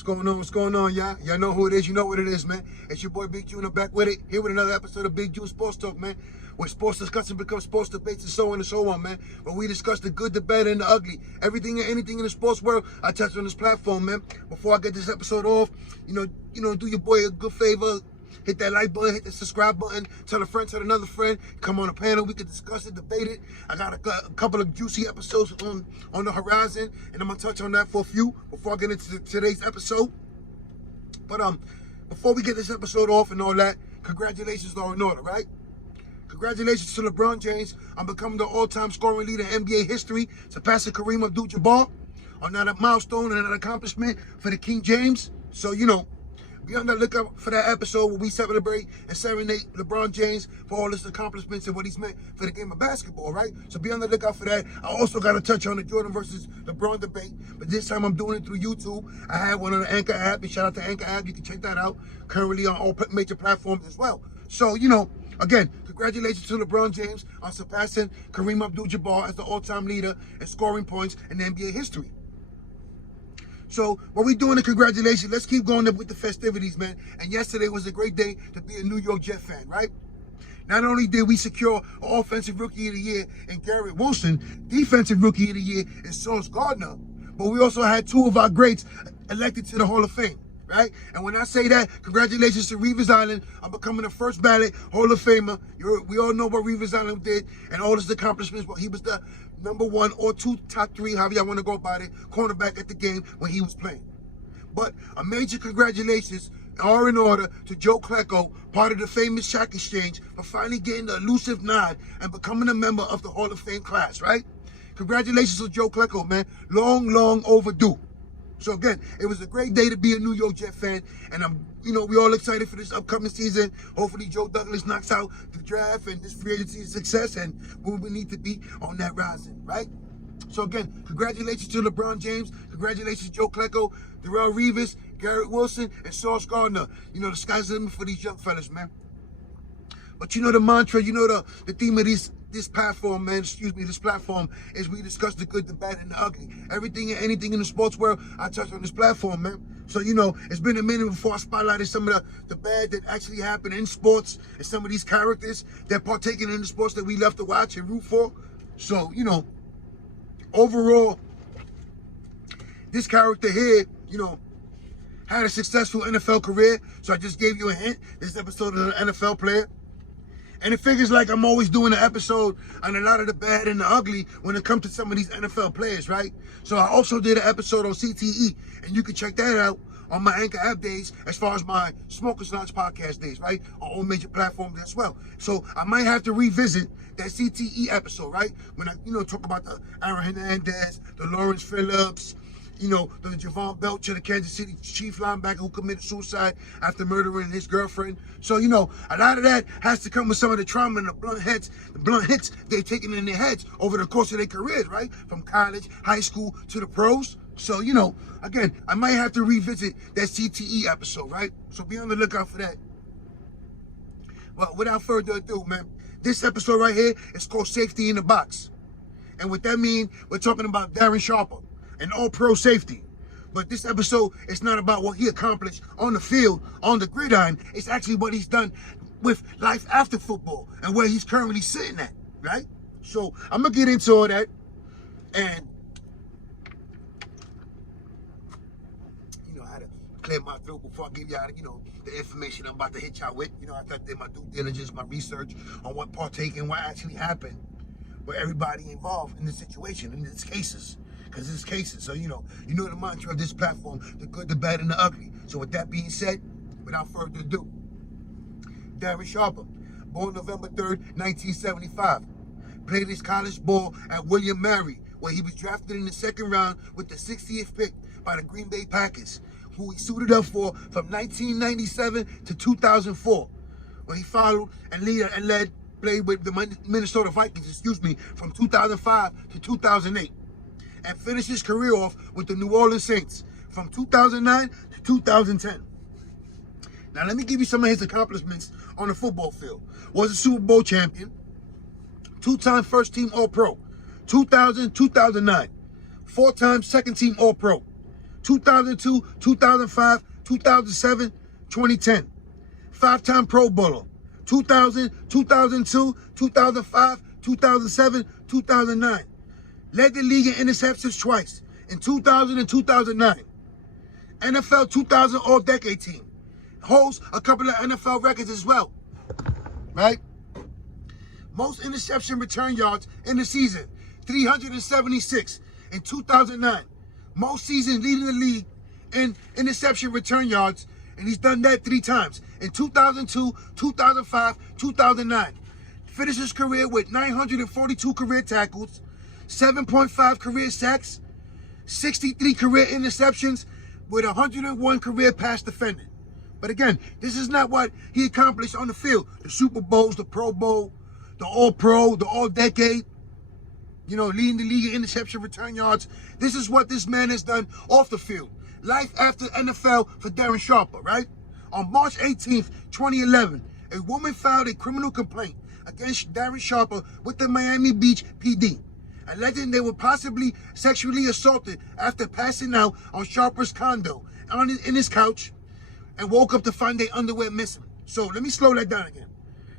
What's going on? What's going on, y'all? Y'all know who it is. You know what it is, man. It's your boy Big Junior back with it. Here with another episode of Big June Sports Talk, man. Where sports discussion becomes sports debates and so on and so on, man. Where we discuss the good, the bad, and the ugly. Everything and anything in the sports world, I touch on this platform, man. Before I get this episode off, you know, do your boy a good favor. Hit that like button, hit the subscribe button, tell a friend, tell another friend, come on a panel, we can discuss it, debate it. I got a couple of juicy episodes on the horizon, and I'm gonna touch on that for a few before I get into today's episode. But before we get this episode off and all that, congratulations are in order, right? Congratulations to LeBron James on becoming the all-time scoring leader in NBA history, surpassing Kareem Abdul-Jabbar. Another milestone and an accomplishment for the King James. So, you know, be on the lookout for that episode where we celebrate and serenade LeBron James for all his accomplishments and what he's meant for the game of basketball, right? So be on the lookout for that. I also got to touch on the Jordan versus LeBron debate, but this time I'm doing it through YouTube. I have one on the Anchor app, and shout out to Anchor app. You can check that out. Currently on all major platforms as well. So, you know, again, congratulations to LeBron James on surpassing Kareem Abdul-Jabbar as the all-time leader in scoring points in NBA history. So, while we doing the congratulations, let's keep going with the festivities, man. And yesterday was a great day to be a New York Jet fan, right? Not only did we secure an Offensive Rookie of the Year in Garrett Wilson, Defensive Rookie of the Year in Sauce Gardner, but we also had two of our greats elected to the Hall of Fame, right? And when I say that, congratulations to Revis Island on becoming the first ballot Hall of Famer. We all know what Revis Island did and all his accomplishments, but he was the number one or two, top three, however y'all want to go about it, cornerback at the game when he was playing. But a major congratulations are in order to Joe Klecko, part of the famous Shaq Exchange, for finally getting the elusive nod and becoming a member of the Hall of Fame class, right? Congratulations to Joe Klecko, man. Long overdue. So again, it was a great day to be a New York Jet fan, and we all excited for this upcoming season. Hopefully Joe Douglas knocks out the draft and this free agency success, and where we need to be on that rising, right? So again, congratulations to LeBron James, congratulations to Joe Klecko, Darrell Revis, Garrett Wilson, and Sauce Gardner. You know, the sky's the limit for these young fellas, man. But you know the mantra, you know the theme of this platform, man, this platform is we discuss the good, the bad, and the ugly. Everything and anything in the sports world, I touch on this platform, man. So, you know, it's been a minute before I spotlighted some of the bad that actually happened in sports and some of these characters that partaking in the sports that we love to watch and root for. So, you know, overall, this character here, you know, had a successful NFL career. So I just gave you a hint. This episode is an NFL player. And it figures like I'm always doing an episode on a lot of the bad and the ugly when it comes to some of these NFL players, right? So I also did an episode on CTE, and you can check that out on my Anchor app days as far as my Smokers Lounge podcast days, right? On all major platforms as well. So I might have to revisit that CTE episode, right? When I, talk about the Aaron Hernandez, the Lawrence Phillips, the Javon Belcher, the Kansas City Chief linebacker who committed suicide after murdering his girlfriend. So, a lot of that has to come with some of the trauma and the blunt hits they've taken in their heads over the course of their careers, right? From college, high school, to the pros. So, again, I might have to revisit that CTE episode, right? So be on the lookout for that. Well, without further ado, man, this episode right here is called Safety in the Box. And what that means, we're talking about Darren Sharper, an all-pro safety. But this episode is not about what he accomplished on the field, on the gridiron. It's actually what he's done with life after football and where he's currently sitting at, right? So I'm going to get into all that. And, I had to clear my throat before I give y'all, the information I'm about to hit y'all with. After I did my due diligence, my research on what partaking, what actually happened with everybody involved in this situation, in these cases. Because it's cases. So, the mantra of this platform, the good, the bad, and the ugly. So with that being said, without further ado, Darren Sharper, born November 3rd, 1975. Played his college ball at William Mary, where he was drafted in the second round with the 60th pick by the Green Bay Packers, who he suited up for from 1997 to 2004, where he followed and played with the Minnesota Vikings, from 2005 to 2008. And finished his career off with the New Orleans Saints from 2009 to 2010. Now, let me give you some of his accomplishments on the football field. Was a Super Bowl champion, two-time first-team All-Pro, 2000, 2009, four-time second-team All-Pro, 2002, 2005, 2007, 2010. Five-time Pro Bowler. 2000, 2002, 2005, 2007, 2009. Led the league in interceptions twice, in 2000 and 2009. NFL 2000 All-Decade Team. Holds a couple of NFL records as well, right? Most interception return yards in the season, 376 in 2009. Most seasons leading the league in interception return yards, and he's done that 3 times, in 2002, 2005, 2009. Finished his career with 942 career tackles, 7.5 career sacks, 63 career interceptions, with 101 career pass defending. But again, this is not what he accomplished on the field. The Super Bowls, the Pro Bowl, the All-Pro, the All-Decade, you know, leading the league in interception return yards. This is what this man has done off the field. Life after NFL for Darren Sharper, right? On March 18th, 2011, a woman filed a criminal complaint against Darren Sharper with the Miami Beach PD, alleging they were possibly sexually assaulted after passing out on Sharper's condo in his couch and woke up to find their underwear missing. So let me slow that down again.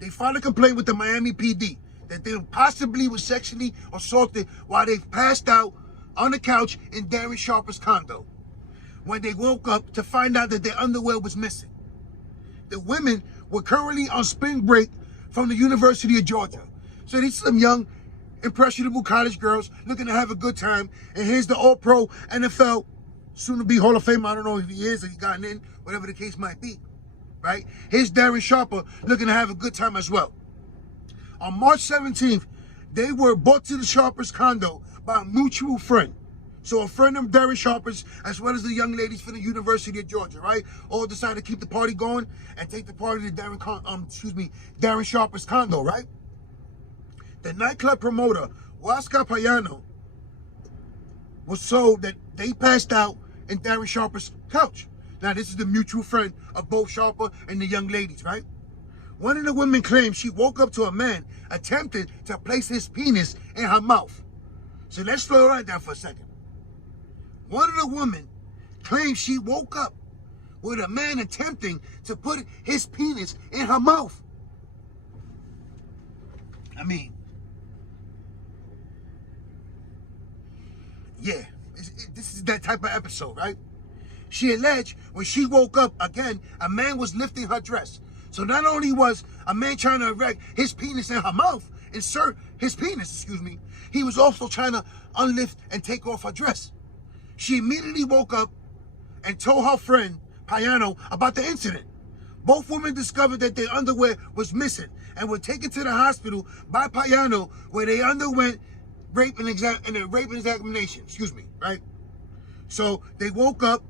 They filed a complaint with the Miami PD that they possibly were sexually assaulted while they passed out on the couch in Darren Sharper's condo, when they woke up to find out that their underwear was missing. The women were currently on spring break from the University of Georgia. So these are some young, impressionable college girls looking to have a good time. And here's the All-Pro NFL, soon-to-be Hall of Fame. I don't know if he is or he gotten in, whatever the case might be, right? Here's Darren Sharper looking to have a good time as well. On March 17th, they were brought to the Sharper's condo by a mutual friend. So a friend of Darren Sharper's, as well as the young ladies from the University of Georgia, right? All decided to keep the party going and take the party to Darren Sharper's condo, right? The nightclub promoter, Oscar Payano, was told that they passed out in Darren Sharper's couch. Now, this is the mutual friend of both Sharper and the young ladies, right? One of the women claimed she woke up to a man attempting to place his penis in her mouth. So let's slow that down for a second. One of the women claimed she woke up with a man attempting to put his penis in her mouth. I mean, yeah, this is that type of episode, right? She alleged when she woke up again, a man was lifting her dress. So not only was a man trying to erect his penis in her mouth, insert his penis, he was also trying to unlift and take off her dress. She immediately woke up and told her friend, Payano, about the incident. Both women discovered that their underwear was missing and were taken to the hospital by Payano, where they underwent rape and examination, right? So they woke up,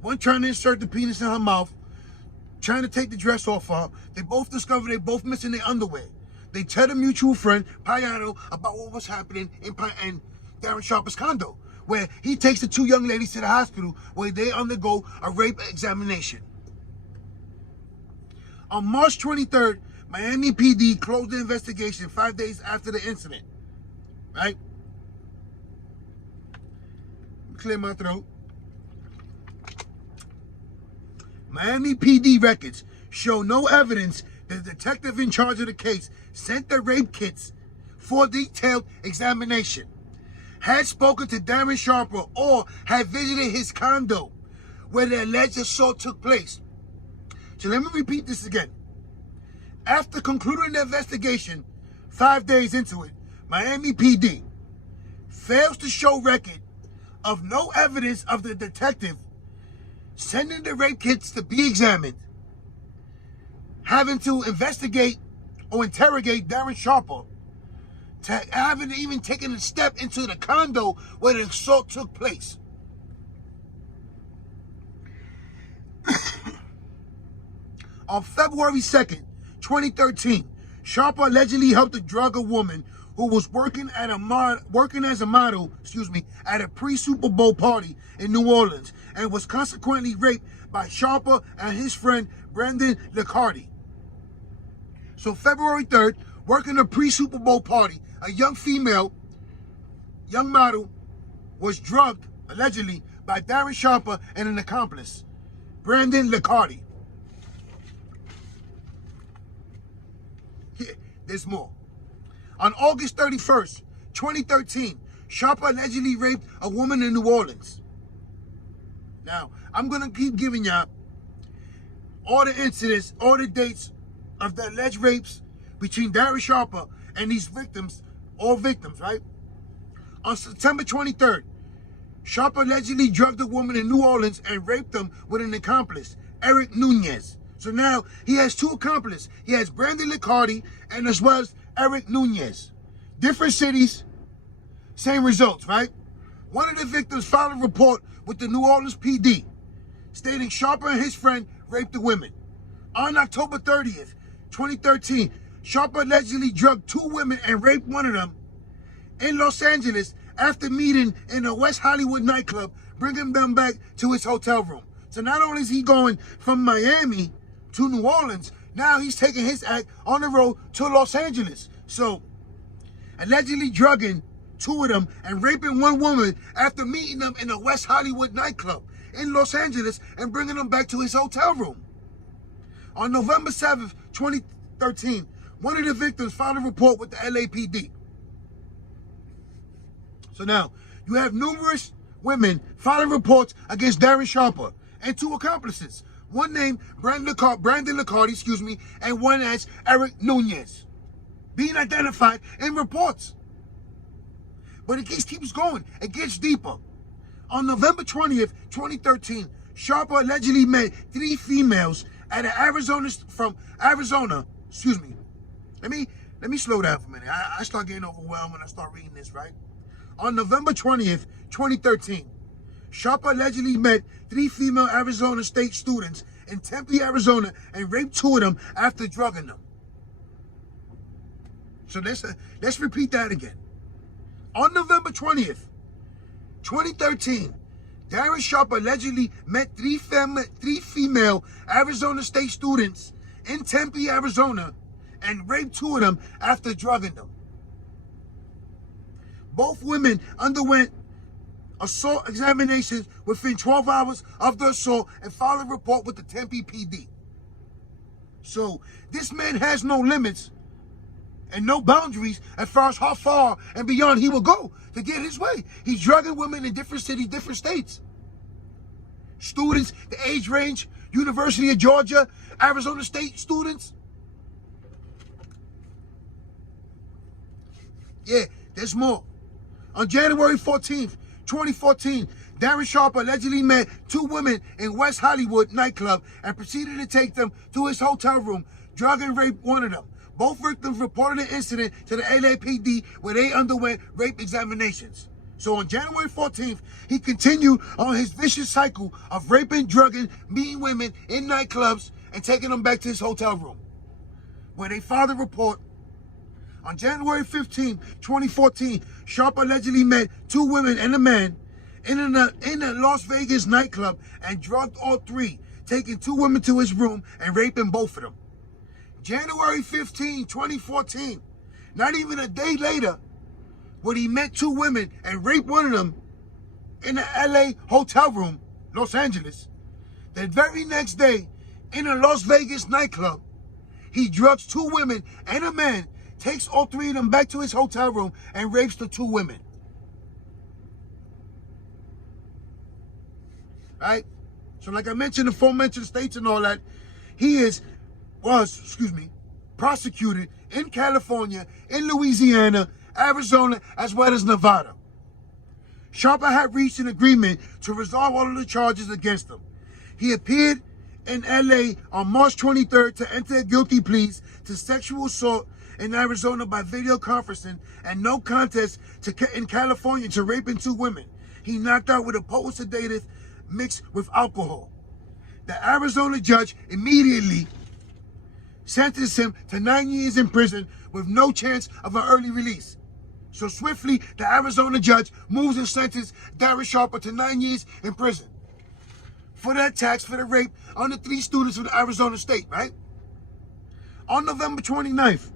one trying to insert the penis in her mouth, trying to take the dress off her. They both discovered they both missing their underwear. They tell the mutual friend, Payano, about what was happening in Darren Sharper's condo, where he takes the 2 young ladies to the hospital where they undergo a rape examination. On March 23rd, Miami PD closed the investigation 5 days after the incident, right? Clear my throat. Miami PD records show no evidence that the detective in charge of the case sent the rape kits for detailed examination, had spoken to Darren Sharper, or had visited his condo where the alleged assault took place. So let me repeat this again. After concluding the investigation 5 days into it, Miami PD fails to show record of no evidence of the detective sending the rape kits to be examined, having to investigate or interrogate Darren Sharper, to having even taken a step into the condo where the assault took place. On February 2nd, 2013, Sharper allegedly helped to drug a woman who was working as a model at a pre-Super Bowl party in New Orleans, and was consequently raped by Sharper and his friend Brandon Liccardi. So February 3rd, working a pre-Super Bowl party, a young model was drugged, allegedly, by Darren Sharper and an accomplice, Brandon Licardi. Yeah, there's more. On August 31st, 2013, Sharper allegedly raped a woman in New Orleans. Now, I'm going to keep giving y'all all the incidents, all the dates of the alleged rapes between Darren Sharper and these victims, all victims, right? On September 23rd, Sharper allegedly drugged a woman in New Orleans and raped them with an accomplice, Eric Nunez. So now he has two accomplices. He has Brandon Licardi and as well as Eric Nunez. Different cities, same results, right? One of the victims filed a report with the New Orleans PD stating Sharper and his friend raped the women. On October 30th, 2013, Sharper allegedly drugged two women and raped one of them in Los Angeles after meeting in a West Hollywood nightclub, bringing them back to his hotel room. So not only is he going from Miami to New Orleans, now he's taking his act on the road to Los Angeles. So allegedly drugging two of them and raping one woman after meeting them in a West Hollywood nightclub in Los Angeles and bringing them back to his hotel room. On November 7th, 2013, one of the victims filed a report with the LAPD. So now, you have numerous women filing reports against Darren Sharper and two accomplices. One named Brandon Licardi, and one as Eric Nunez, being identified in reports. But it keeps going. It gets deeper. On November 20th, 2013, Sharper allegedly met three females at an Arizona. Let me slow down for a minute. I start getting overwhelmed when I start reading this, right? On November 20th, 2013, Sharper allegedly met three female Arizona State students in Tempe, Arizona, and raped two of them after drugging them. So let's repeat that again. On November 20th, 2013, Darren Sharper allegedly met three female Arizona State students in Tempe, Arizona, and raped two of them after drugging them. Both women underwent assault examinations within 12 hours of the assault and filed a report with the Tempe PD. So this man has no limits and no boundaries as far as how far and beyond he will go to get his way. He's drugging women in different cities, different states. Students, the age range, University of Georgia, Arizona State students. Yeah, there's more. On January 14th, 2014, Darren Sharper allegedly met two women in West Hollywood nightclub and proceeded to take them to his hotel room, drug and rape one of them. Both victims reported the incident to the LAPD where they underwent rape examinations. So on January 14th, he continued on his vicious cycle of raping, drugging, meeting women in nightclubs and taking them back to his hotel room, where they filed a report. On January 15, 2014, Sharper allegedly met two women and a man in a Las Vegas nightclub and drugged all three, taking two women to his room and raping both of them. January 15, 2014, not even a day later, when he met two women and raped one of them in the LA hotel room, Los Angeles. The very next day, in a Las Vegas nightclub, he drugs two women and a man, takes all three of them back to his hotel room and rapes the two women. Right? So like I mentioned, the aforementioned states and all that, he was prosecuted in California, in Louisiana, Arizona, as well as Nevada. Sharper had reached an agreement to resolve all of the charges against him. He appeared in LA on March 23rd to enter a guilty plea to sexual assault in Arizona by video conferencing and no contest in California to raping two women. He knocked out with a potent sedative mixed with alcohol. The Arizona judge immediately sentenced him to 9 years in prison with no chance of an early release. So swiftly, the Arizona judge moves and sentences Darren Sharper to 9 years in prison for the attacks for the rape on the three students from the Arizona State, right? On November 29th,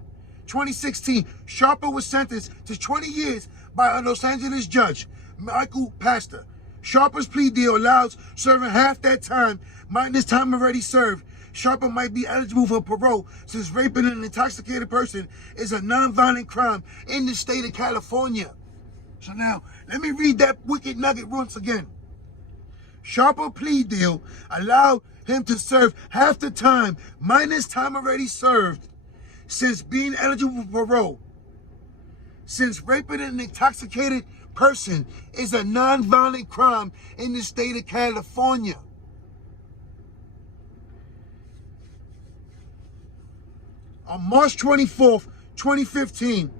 2016, Sharper was sentenced to 20 years by a Los Angeles judge, Michael Pastor. Sharper's plea deal allows serving half that time minus time already served. Sharper might be eligible for parole since raping an intoxicated person is a non-violent crime in the state of California. So now, let me read that wicked nugget once again. Sharper plea deal allowed him to serve half the time minus time already served since being eligible for parole. Since raping an intoxicated person is a non-violent crime in the state of California. On March 24th, 2015,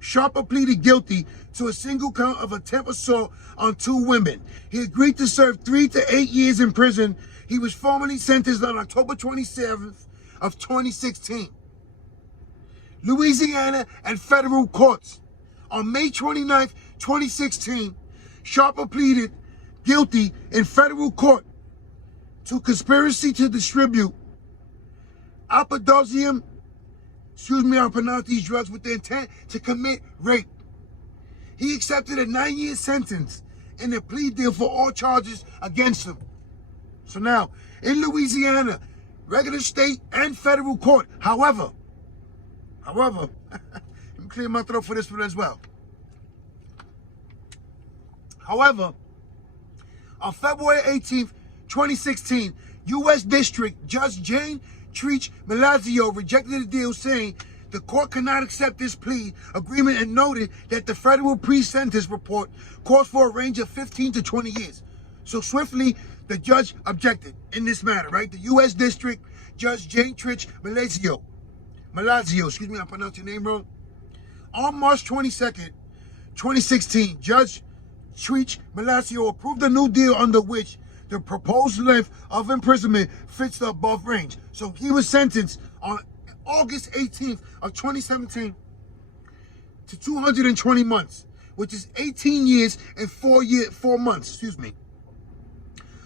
Sharper pleaded guilty to a single count of attempt assault on 2 women. He agreed to serve 3 to 8 years in prison. He was formally sentenced on October 27th of 2016. Louisiana and federal courts. On May 29th, 2016, Sharper pleaded guilty in federal court to conspiracy to distribute alpidosium, I'll pronounce these drugs, with the intent to commit rape. He accepted a 9-year sentence in a plea deal for all charges against him. So now, in Louisiana, regular state and federal court, however, let me clear my throat for this one as well. However, on February 18th, 2016, U.S. District Judge Jane Treach Malazio rejected the deal, saying the court cannot accept this plea agreement and noted that the federal pre-sentence report calls for a range of 15 to 20 years. So swiftly, the judge objected in this matter, right? The U.S. District Judge Jane Treach Malazio, I pronounced your name wrong. On March 22nd, 2016, Judge Treach Malazio approved a new deal under which the proposed length of imprisonment fits the above range. So he was sentenced on August 18th of 2017 to 220 months, which is 18 years and 4 months,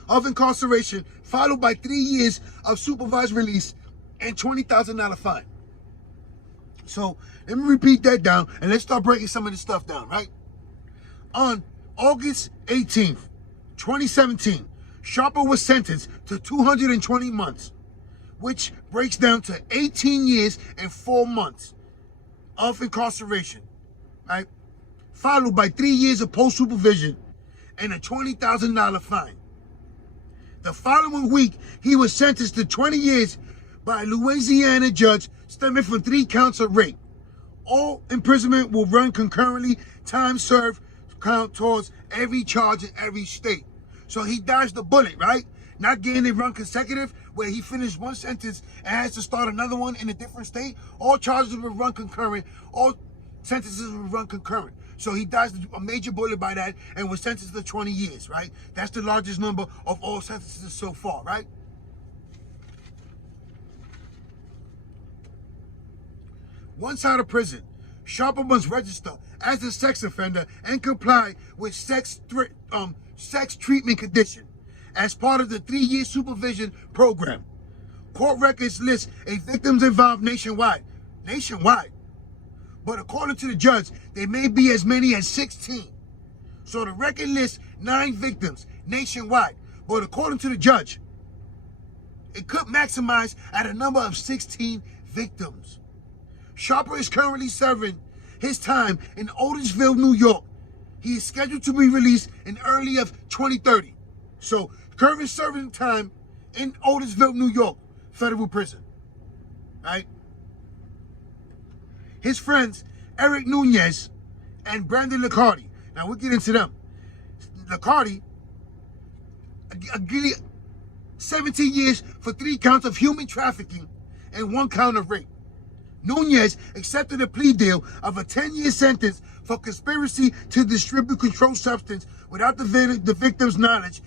of incarceration, followed by 3 years of supervised release and $20,000 fine. So let me repeat that down and let's start breaking some of this stuff down, right? On August 18th, 2017, Sharper was sentenced to 220 months, which breaks down to 18 years and 4 months of incarceration, right? Followed by 3 years of post-supervision and a $20,000 fine. The following week, he was sentenced to 20 years by a Louisiana judge stemming from 3 counts of rape. All imprisonment will run concurrently. Time served count towards every charge in every state. So he dodged the bullet, right? Not getting it run consecutive, where he finished one sentence and has to start another one in a different state. All charges will run concurrent. All sentences will run concurrent. So he dodged a major bullet by that and was sentenced to 20 years, right? That's the largest number of all sentences so far, right? Once out of prison, Sharper must register as a sex offender and comply with sex treatment condition as part of the 3-year supervision program. Court records list a victims involved nationwide. But according to the judge, there may be as many as 16. So the record lists 9 victims nationwide. But according to the judge, it could maximize at a number of 16 victims. Sharper is currently serving his time in Otisville, New York. He is scheduled to be released in early of 2030. So current serving time in Otisville, New York, federal prison, right? His friends, Eric Nunez and Brandon Licardi. Now we'll get into them. Licardi, 17 years for 3 counts of human trafficking and 1 count of rape. Nunez accepted a plea deal of a 10-year sentence for conspiracy to distribute controlled substance without the victim's knowledge,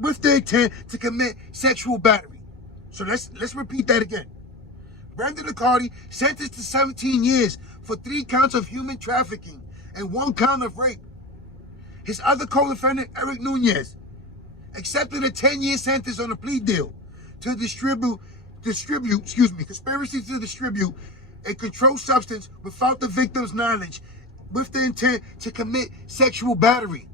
with the intent to commit sexual battery. So let's repeat that again. Brandon Licardi sentenced to 17 years for 3 counts of human trafficking and 1 count of rape. His other co-defendant, Eric Nunez, accepted a 10-year sentence on a plea deal to conspiracy to distribute a controlled substance without the victim's knowledge, with the intent to commit sexual battery.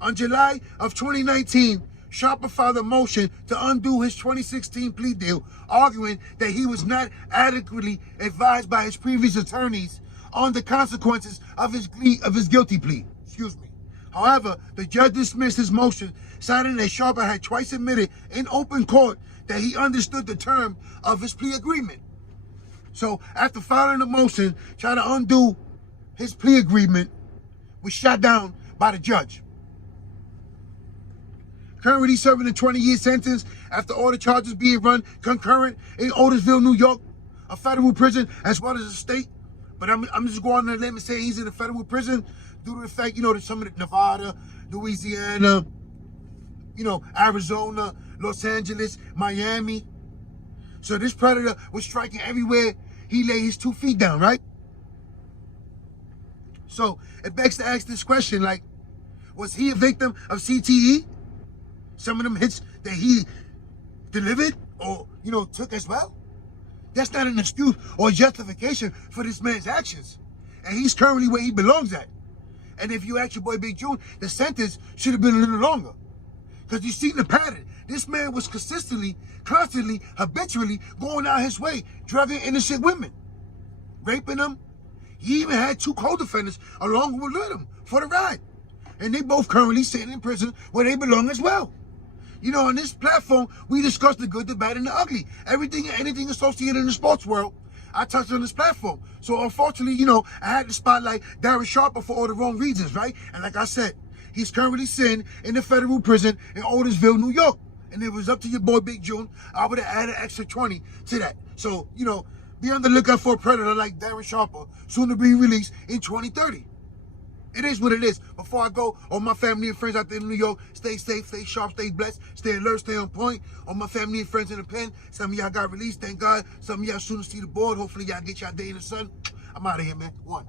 On July of 2019, Sharper filed a motion to undo his 2016 plea deal, arguing that he was not adequately advised by his previous attorneys on the consequences of his guilty plea. However, the judge dismissed his motion, citing that Sharper had twice admitted in open court that he understood the term of his plea agreement. So, after filing the motion, trying to undo his plea agreement, was shot down by the judge. Currently serving a 20-year sentence after all the charges being run concurrent in Otisville, New York, a federal prison as well as a state. But I'm just going on a limb and say he's in a federal prison due to the fact, that some of the Nevada, Louisiana, Arizona, Los Angeles, Miami. So this predator was striking everywhere he laid his 2 feet down, right? So it begs to ask this question, like, was he a victim of CTE? Some of them hits that he delivered or, took as well? That's not an excuse or justification for this man's actions. And he's currently where he belongs at. And if you ask your boy Big June, the sentence should have been a little longer. Because you see the pattern. This man was constantly, habitually going out his way, drugging innocent women, raping them. He even had 2 co-defendants along with him for the ride. And they both currently sitting in prison where they belong as well. On this platform, we discuss the good, the bad, and the ugly. Everything and anything associated in the sports world, I touched on this platform. So unfortunately, I had to spotlight Darren Sharper for all the wrong reasons, right? And like I said, he's currently sitting in the federal prison in Otisville, New York. And if it was up to your boy Big June, I would have added an extra 20 to that. So, be on the lookout for a predator like Darren Sharper, soon to be released in 2030. It is what it is. Before I go, all my family and friends out there in New York, stay safe, stay sharp, stay blessed, stay alert, stay on point. All my family and friends in the pen, some of y'all got released, thank God. Some of y'all soon to see the board. Hopefully y'all get y'all day in the sun. I'm out of here, man. 1.